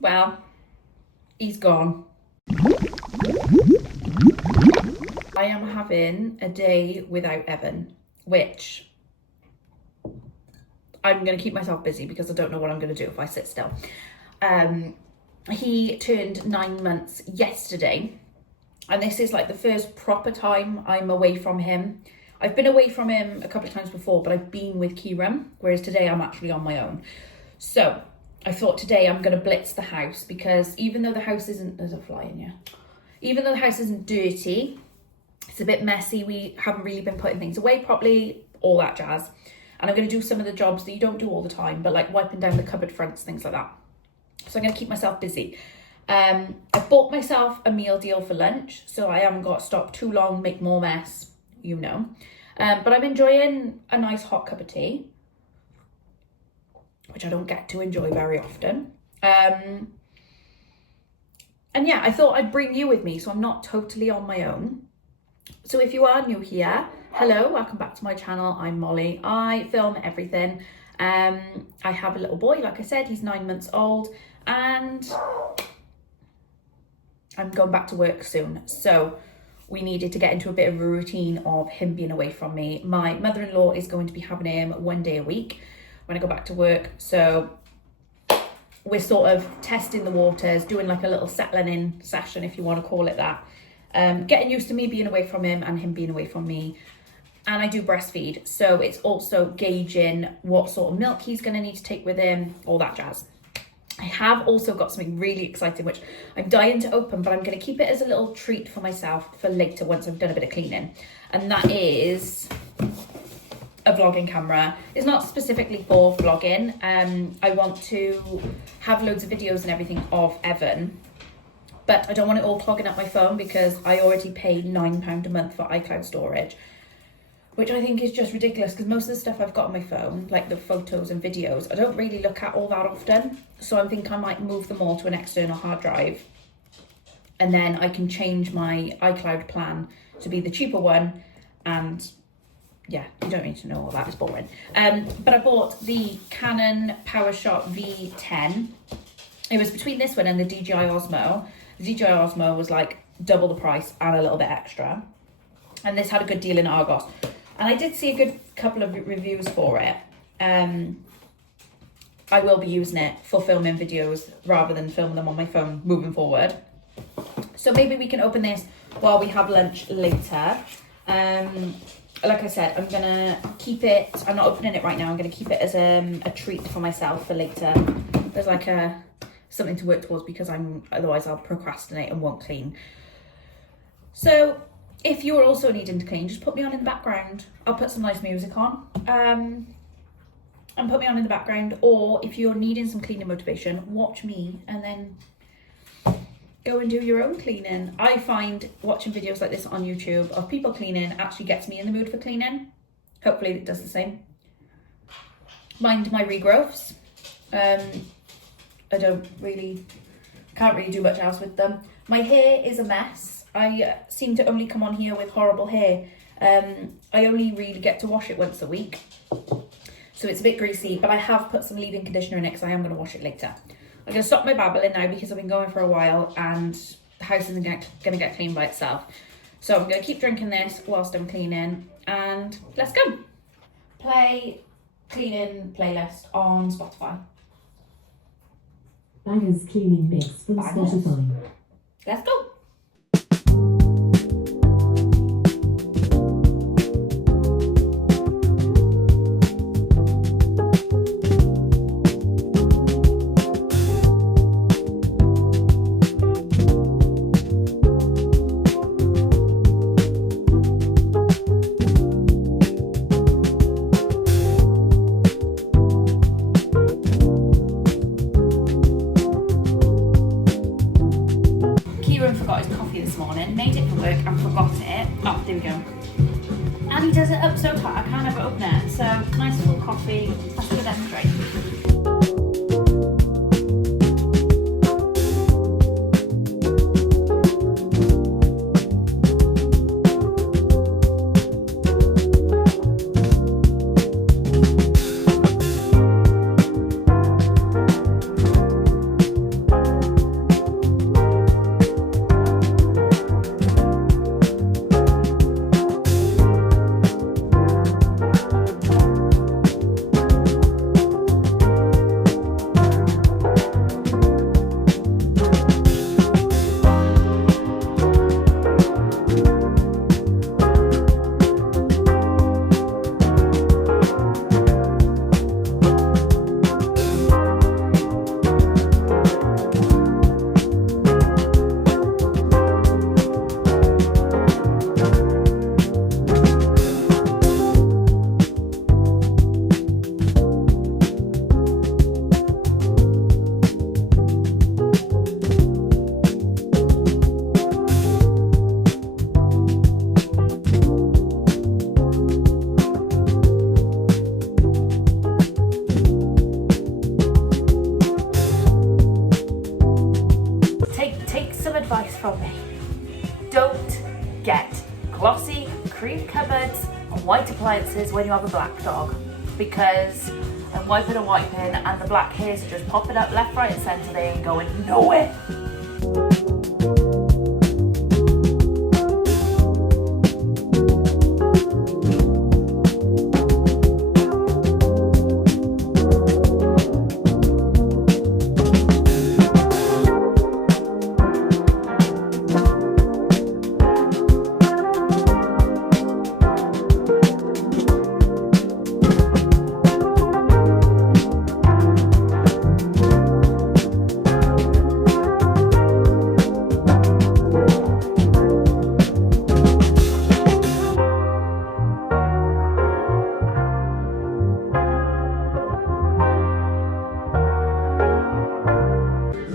Well, he's gone. I am having a day without Evan, which I'm going to keep myself busy because I don't know what I'm going to do if I sit still. He turned 9 months yesterday, and this is like the first proper time I'm away from him. I've been away from him a couple of times before, but I've been with Kieran, whereas today I'm actually on my own. So I thought today I'm going to blitz the house, because even though the house isn't, there's a fly in here. Even though the house isn't dirty, it's a bit messy. We haven't really been putting things away properly, all that jazz. And I'm going to do some of the jobs that you don't do all the time, but like wiping down the cupboard fronts, things like that. So I'm going to keep myself busy. I bought myself a meal deal for lunch, so I haven't got to stop too long, make more mess, you know. But I'm enjoying a nice hot cup of tea, which I don't get to enjoy very often. And yeah, I thought I'd bring you with me so I'm not totally on my own. So if you are new here, hello, welcome back to my channel. I'm Molly. I film everything. I have a little boy, like I said, he's 9 months old, and I'm going back to work soon. So we needed to get into a bit of a routine of him being away from me. My mother-in-law is going to be having him 1 day a week when I go back to work. So we're sort of testing the waters, doing like a little settling in session, if you want to call it that. Getting used to me being away from him and him being away from me. And I do breastfeed, so it's also gauging what sort of milk he's going to need to take with him, all that jazz. I have also got something really exciting, which I'm dying to open, but I'm going to keep it as a little treat for myself for later once I've done a bit of cleaning. And that is a vlogging camera. It's not specifically for vlogging. I want to have loads of videos and everything of Evan, but I don't want it all clogging up my phone because I already pay £9 a month for iCloud storage, which I think is just ridiculous because most of the stuff I've got on my phone, like the photos and videos, I don't really look at all that often. So I think I might move them all to an external hard drive, and then I can change my iCloud plan to be the cheaper one. And yeah, you don't need to know all that, it's boring. But I bought the Canon Powershot V10. It was between this one and the DJI Osmo. The DJI Osmo was like double the price and a little bit extra. And this had a good deal in Argos. And I did see a good couple of reviews for it. I will be using it for filming videos rather than filming them on my phone moving forward. So maybe we can open this while we have lunch later. Like I said, I'm gonna keep it, I'm not opening it right now, I'm gonna keep it as a treat for myself for later. There's like something to work towards because otherwise I'll procrastinate and won't clean. So if you're also needing to clean, just put me on in the background. I'll put some nice music on and put me on in the background. Or if you're needing some cleaning motivation, watch me and then go and do your own cleaning. I find watching videos like this on YouTube of people cleaning actually gets me in the mood for cleaning. Hopefully it does the same. Mind my regrowths. I can't really do much else with them. My hair is a mess. I seem to only come on here with horrible hair. I only really get to wash it once a week, so it's a bit greasy, but I have put some leave-in conditioner in it because I am going to wash it later. I'm going to stop my babbling now because I've been going for a while and the house isn't going to get cleaned by itself. So I'm going to keep drinking this whilst I'm cleaning, and let's go. Play cleaning playlist on Spotify. Bangers cleaning mix from Spotify. Let's go. Forgot his coffee this morning, made it for work and forgot it. Oh, there we go. And he does it up so hot I can't ever open it. So nice little coffee. That's good energy. advice from me. Don't get glossy cream cupboards and white appliances when you have a black dog, because I'm wiping and the black hairs are just popping up left, right and centre. They ain't going nowhere.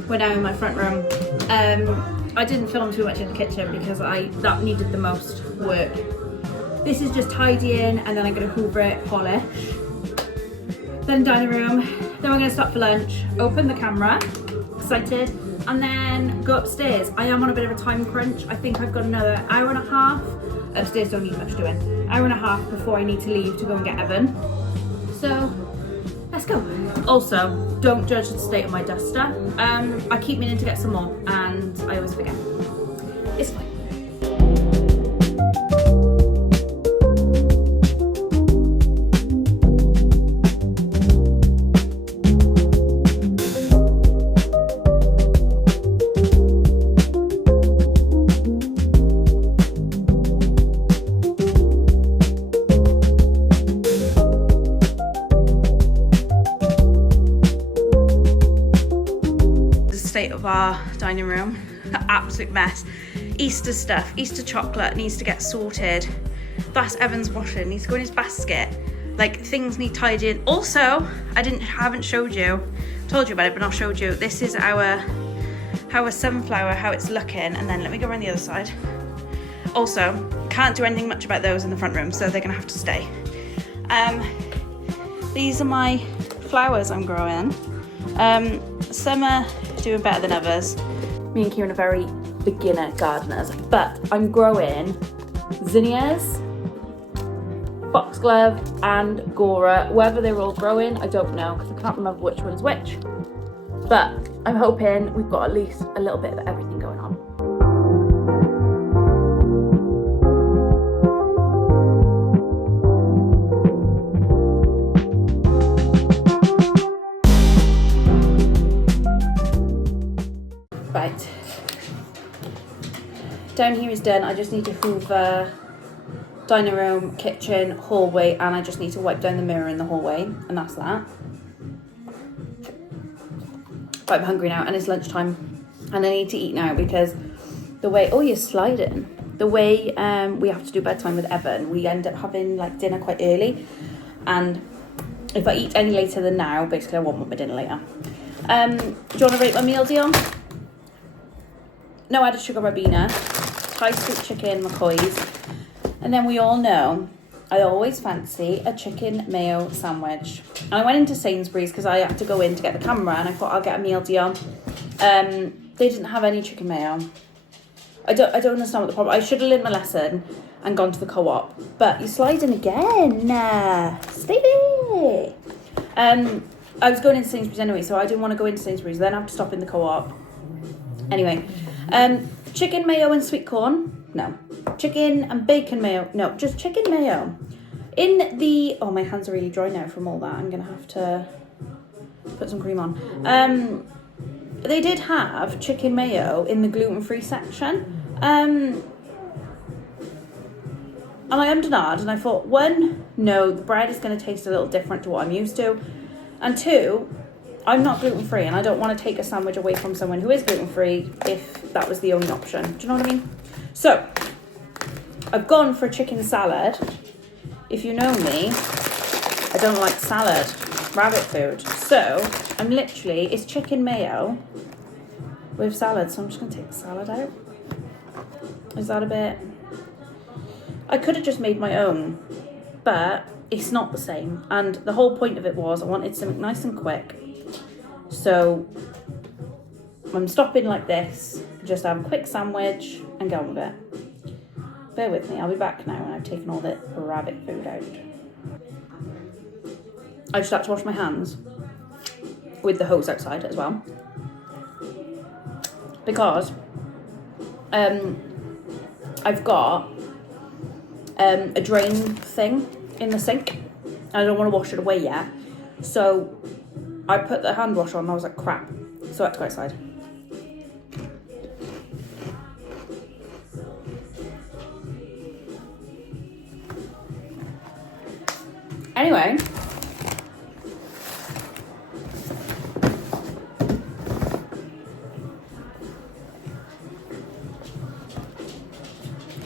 We're now in my front room. I didn't film too much in the kitchen because that needed the most work. This is just tidying, and then I'm going to hoover it, polish. Then dining room. Then we're going to stop for lunch, open the camera, excited, and then go upstairs. I am on a bit of a time crunch. I think I've got another hour and a half. Upstairs don't need much doing. Hour and a half before I need to leave to go and get Evan. So let's go. Also, don't judge the state of my duster. I keep meaning to get some more and I always forget. It's fine. State of our dining room, absolute mess. Easter stuff, Easter chocolate needs to get sorted. That's Evan's washing, needs to go in his basket. Like, things need tidying. Also, haven't showed you, told you about it, but not showed you. This is our sunflower, how it's looking, and then let me go around the other side. Also, can't do anything much about those in the front room, so they're gonna have to stay. These are my flowers I'm growing. Some are doing better than others. Me and Kieran are very beginner gardeners, but I'm growing zinnias, foxglove and gora. Whether they're all growing, I don't know, because I can't remember which one's which. But I'm hoping we've got at least a little bit of everything going on. Right, down here is done. I just need to hoover dining room, kitchen, hallway, and I just need to wipe down the mirror in the hallway, and that's that. But I'm hungry now, and it's lunchtime, and I need to eat now because the way, oh, you're sliding. The way we have to do bedtime with Evan, we end up having like dinner quite early, and if I eat any later than now, basically I won't want my dinner later. Do you want to rate my meal, Dion? No added sugar Ribena, Thai sweet chicken McCoy's, and then we all know I always fancy a chicken mayo sandwich. And I went into Sainsbury's because I had to go in to get the camera, and I thought I'll get a meal deal. They didn't have any chicken mayo. I don't understand what the problem. I should have learned my lesson and gone to the Co-op, but you're sliding again. Stay there. I was going into Sainsbury's anyway, so I didn't want to go into Sainsbury's. Then I have to stop in the Co-op. Anyway, chicken mayo and sweet corn. No. Chicken and bacon mayo. No, just chicken mayo. In the... Oh, my hands are really dry now from all that. I'm going to have to put some cream on. They did have chicken mayo in the gluten-free section. And I ummed and ahed, and I thought, one, no, the bread is going to taste a little different to what I'm used to. And two, I'm not gluten-free, and I don't want to take a sandwich away from someone who is gluten-free if that was the only option. Do you know what I mean? So, I've gone for a chicken salad. If you know me, I don't like salad, rabbit food. So, I'm literally, it's chicken mayo with salad, so I'm just going to take the salad out. Is that a bit... I could have just made my own, but it's not the same. And the whole point of it was I wanted something nice and quick. So I'm stopping like this just have a quick sandwich and get on with it. Bear with me, I'll be back now when I've taken all the rabbit food out. I just had to wash my hands with the hose outside as well, because I've got a drain thing in the sink. I don't want to wash it away yet, so I put the hand wash on and I was like, crap, so I had to go outside. Anyway,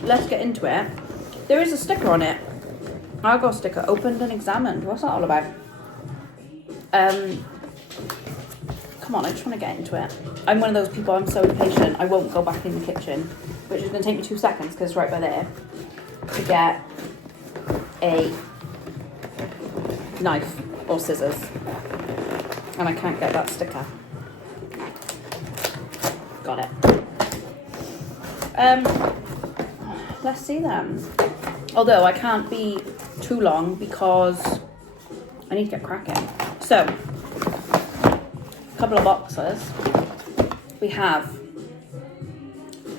let's get into it. There is a sticker on it. I got a sticker, opened and examined. What's that all about? Come on, I just want to get into it. I'm one of those people, I'm so impatient, I won't go back in the kitchen, which is going to take me 2 seconds because it's right by there, to get a knife or scissors. And I can't get that sticker. Got it. Let's see them. Although I can't be too long because I need to get cracking. So, a couple of boxes. We have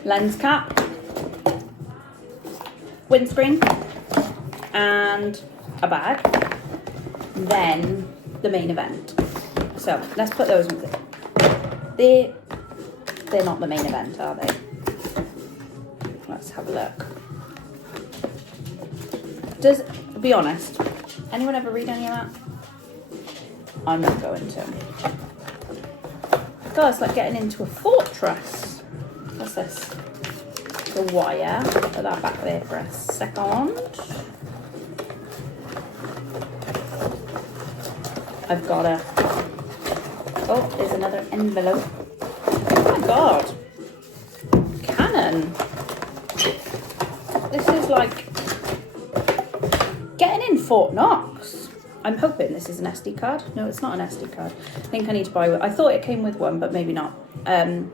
lens cap, windscreen, and a bag. Then the main event. So let's put those in. They're not the main event, are they? Let's have a look. Be honest, anyone ever read any of that? I'm not going to. God, it's like getting into a fortress. What's this? The wire. Put that back there for a second. I've got a... Oh, there's another envelope. Oh my God. Canon. This is like getting in Fort Knox. I'm hoping this is an SD card. No, it's not an SD card. I think I need to buy one. I thought it came with one, but maybe not. A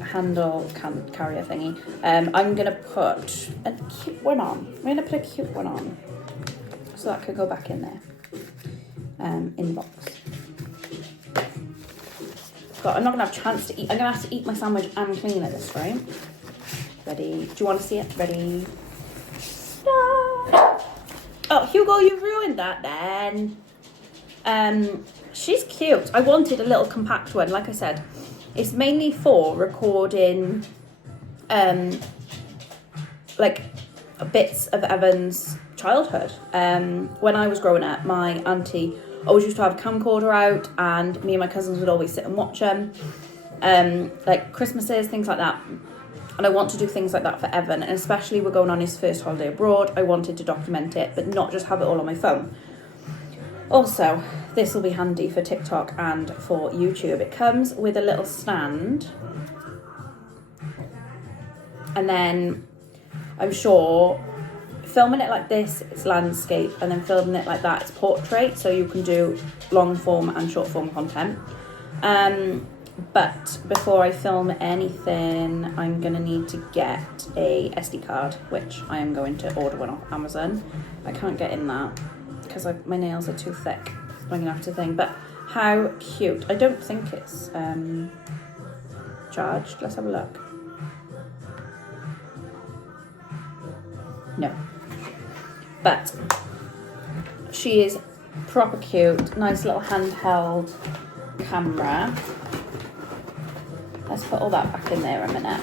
handle carrier thingy. I'm going to put a cute one on. I'm going to put a cute one on. So that could go back in there. In the box. God, I'm not going to have a chance to eat. I'm going to have to eat my sandwich and clean at this rate. Ready? Do you want to see it? Ready? Start. Oh, Hugo, you ruined that then. She's cute. I wanted a little compact one, like I said. It's mainly for recording like bits of Evan's childhood. When I was growing up, my auntie always used to have a camcorder out, and me and my cousins would always sit and watch them, like Christmases, things like that. And I want to do things like that for Evan, and especially we're going on his first holiday abroad. I wanted to document it, but not just have it all on my phone. Also, this will be handy for TikTok and for YouTube. It comes with a little stand, and then I'm sure filming it like this, it's landscape, and then filming it like that, it's portrait, so you can do long form and short form content. But before I film anything, I'm going to need to get a SD card, which I am going to order one off Amazon. I can't get in that because my nails are too thick. I'm going to have to think. But how cute. I don't think it's charged. Let's have a look. No. But she is proper cute. Nice little handheld camera. Let's put all that back in there a minute.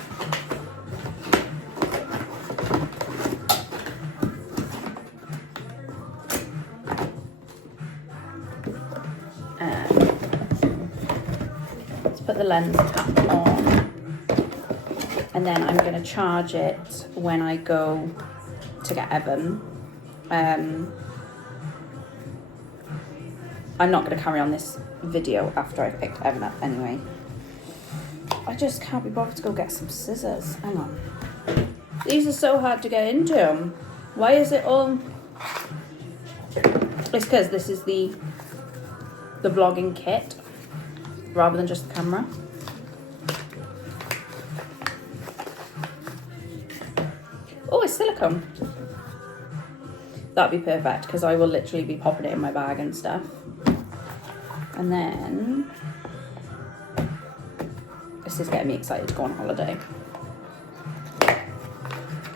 Let's put the lens cap on. And then I'm going to charge it when I go to get Evan. I'm not going to carry on this video after I've picked Evan up anyway. I just can't be bothered to go get some scissors. Hang on. These are so hard to get into. Why is it all... It's because this is the vlogging kit rather than just the camera. Oh, it's silicone. That'd be perfect because I will literally be popping it in my bag and stuff. And then this is getting me excited to go on holiday.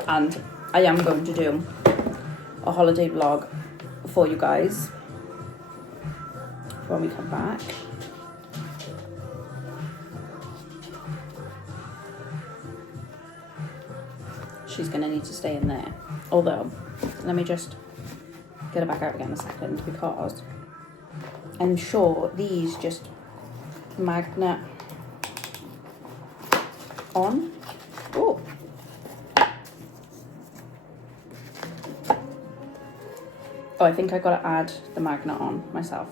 And I am going to do a holiday vlog for you guys when we come back. She's going to need to stay in there. Although, let me just get her back out again a second because I'm sure these just magnet on. Oh. Oh, I think I got to add the magnet on myself.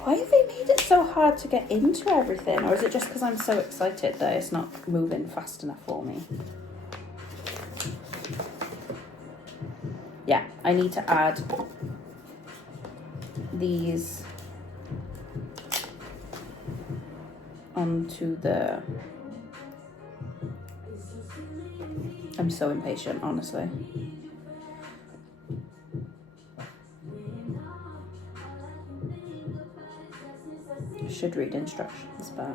Why have they made it so hard to get into everything? Or is it just because I'm so excited that it's not moving fast enough for me? Yeah, I need to add these onto the... I'm so impatient, honestly. Should read instructions, but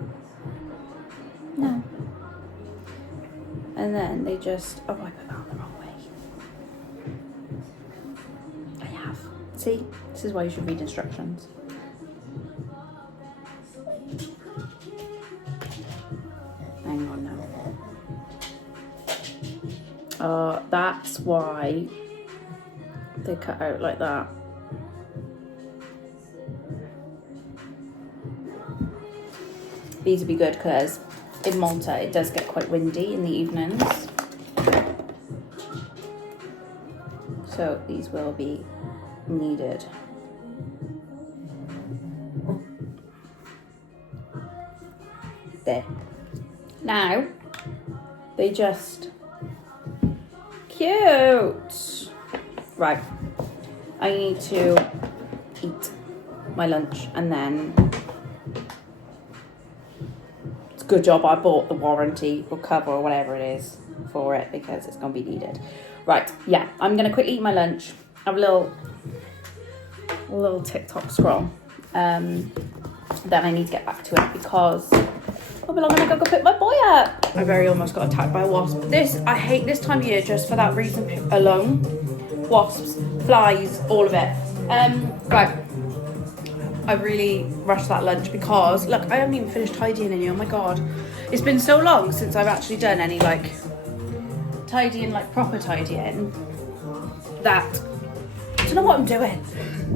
no. And then they just, oh, I put that on the wrong way. I have. See, this is why you should read instructions. Hang on now. That's why they cut out like that. These would be good because in Malta it does get quite windy in the evenings. So these will be needed. There. Now, they just... Cute! Right. I need to eat my lunch and then... Good job I bought the warranty or cover or whatever it is for it because it's going to be needed. Right, yeah, I'm going to quickly eat my lunch, have a little TikTok scroll. Then I need to get back to it because I'll be long and I gotta go pick my boy up. I very almost got attacked by a wasp. I hate this time of year just for that reason alone. Wasps, flies, all of it. Right. I really rushed that lunch because, look, I haven't even finished tidying in here. Oh my God. It's been so long since I've actually done any, like, tidying, like, proper tidying that I don't know what I'm doing.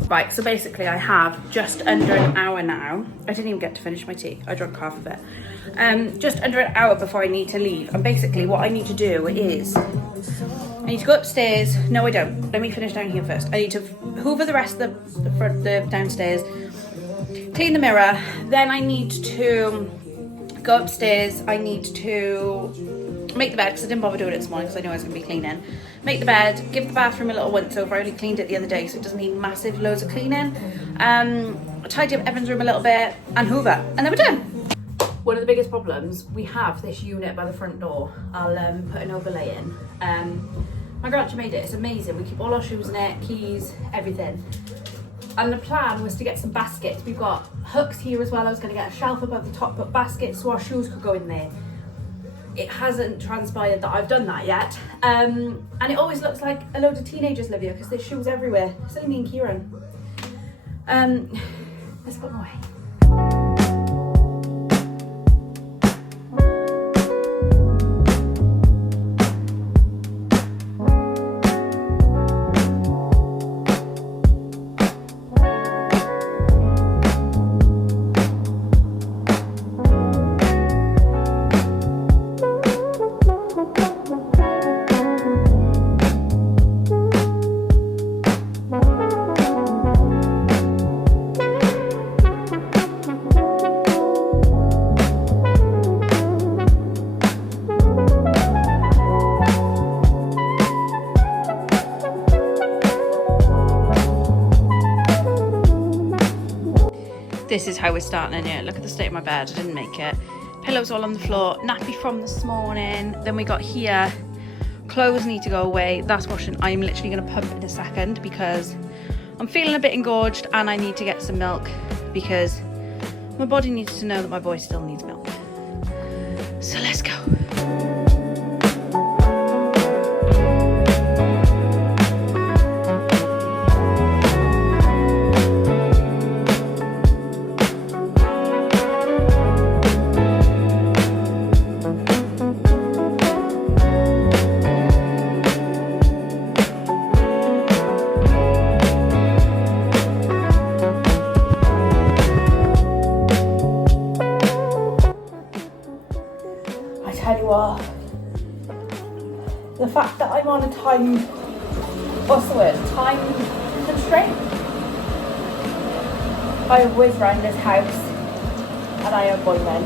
Right, so basically I have just under an hour now. I didn't even get to finish my tea. I drank half of it. Just under an hour before I need to leave. And basically what I need to do is I need to go upstairs. No, I don't. Let me finish down here first. I need to hoover the rest of the downstairs, clean the mirror. Then I need to go upstairs. I need to make the bed because I didn't bother doing it this morning because I knew I was going to be cleaning. Make the bed, give the bathroom a little once over. I only cleaned it the other day so it doesn't need massive loads of cleaning. Tidy up Evan's room a little bit and hoover. And then we're done. One of the biggest problems, we have this unit by the front door. I'll put an overlay in. My grandma made it, it's amazing. We keep all our shoes in it, keys, everything. And the plan was to get some baskets. We've got hooks here as well. I was going to get a shelf above the top, but baskets so our shoes could go in there. It hasn't transpired that I've done that yet. And it always looks like a load of teenagers live here because there's shoes everywhere. It's only me and Kieran. Let's put them away. This is how we're starting in here. Look at the state of my bed. I didn't make it. Pillows all on the floor, nappy from this morning. Then we got here, clothes need to go away, that's washing. I'm literally going to pump in a second because I'm feeling a bit engorged and I need to get some milk because my body needs to know that my boy still needs milk. So let's go. Tell you what, the fact that I'm on a time constraint. I whiz round this house and I am boiling.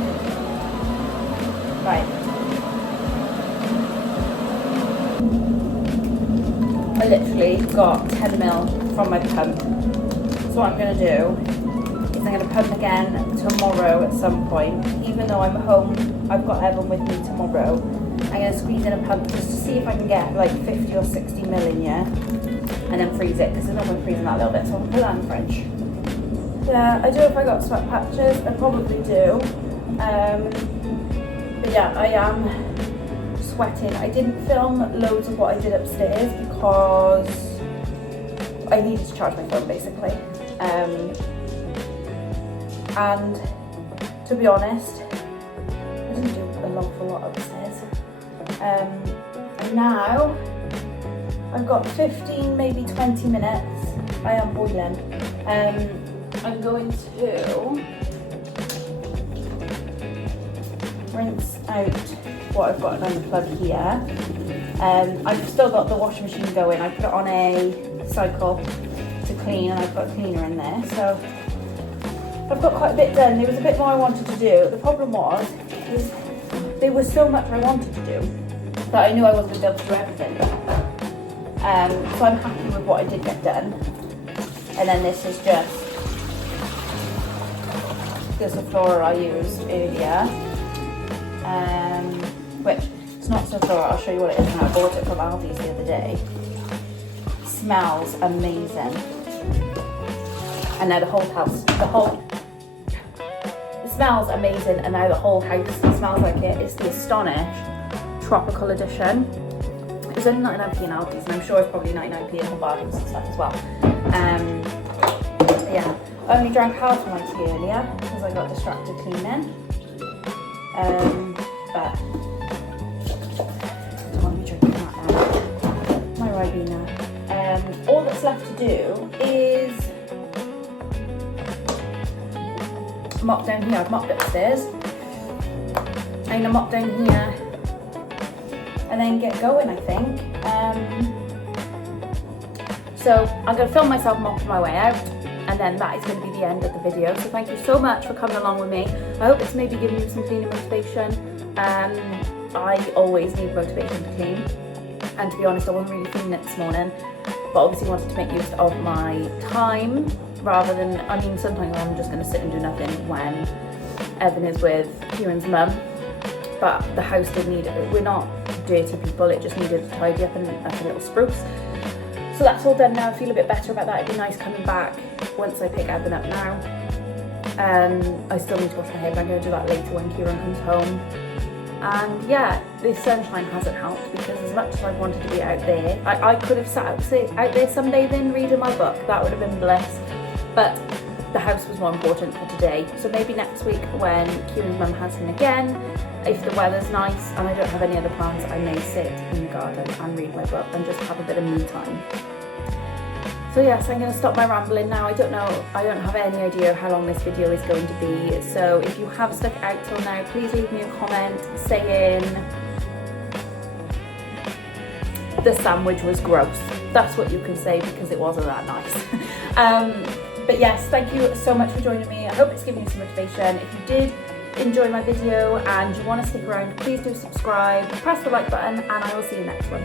Right. I literally got 10 mil from my pump. So what I'm going to do is I'm going to pump again tomorrow at some point. Even though I'm home, I've got Evan with me tomorrow. I'm going to squeeze in a pump just to see if I can get like 50 or 60 mil in here. And then freeze it, because there's no point freezing that little bit, so I'll put that in the fridge. Yeah, I don't know if I got sweat patches. I probably do. But yeah, I am sweating. I didn't film loads of what I did upstairs because I needed to charge my phone basically. And to be honest, I didn't do an awful lot upstairs. And now I've got 15, maybe 20 minutes. I am boiling. I'm going to rinse out what I've got on the plug here. I've still got the washing machine going. I put it on a cycle to clean and I've got a cleaner in there. So I've got quite a bit done. There was a bit more I wanted to do. The problem is there was so much I wanted to do that I knew I wasn't going to be able to do everything. So I'm happy with what I did get done. And then this is just the floral I used earlier. Which it's not so floral. I'll show you what it is now. I bought it from Aldi's the other day. Smells amazing. And now the whole house, it smells amazing, and now the whole house smells like it. It's the Astonish Tropical Edition. It was only 99p in Aldi's, and I'm sure it's probably 99p in Home Bargains and stuff as well. Yeah, I only drank half of my tea earlier because I got distracted cleaning. But I don't want to be drinking that now. My Ribena. All that's left to do is mop down here. I've mopped upstairs. I'm gonna mop down here and then get going, I think. So I'm gonna film myself mopping my way out, and then that is going to be the end of the video. So thank you so much for coming along with me. I hope it's maybe giving you some cleaning motivation. I always need motivation to clean, and to be honest, I wasn't really feeling it this morning, but obviously wanted to make use of my time rather than, I mean, sometimes I'm just going to sit and do nothing when Evan is with Kieran's mum, but the house did need, we're not dirty people, it just needed to tidy up and a little spruce. So that's all done now. I feel a bit better about that. It'd be nice coming back once I pick Evan up now. I still need to wash my hair, but I'm going to do that later when Kieran comes home. And yeah, this sunshine hasn't helped, because as much as I wanted to be out there, I could have sat out there sunbathing, reading my book. That would have been bliss. But the house was more important for today. So maybe next week when Kieran's mum has him again, if the weather's nice and I don't have any other plans, I may sit in the garden and read my book and just have a bit of me time. So yes, I'm going to stop my rambling now. I don't have any idea how long this video is going to be. So if you have stuck out till now, please leave me a comment saying the sandwich was gross. That's what you can say, because it wasn't that nice. But yes, thank you so much for joining me. I hope it's given you some motivation. If you did enjoy my video and you want to stick around, please do subscribe, press the like button, and I will see you next one.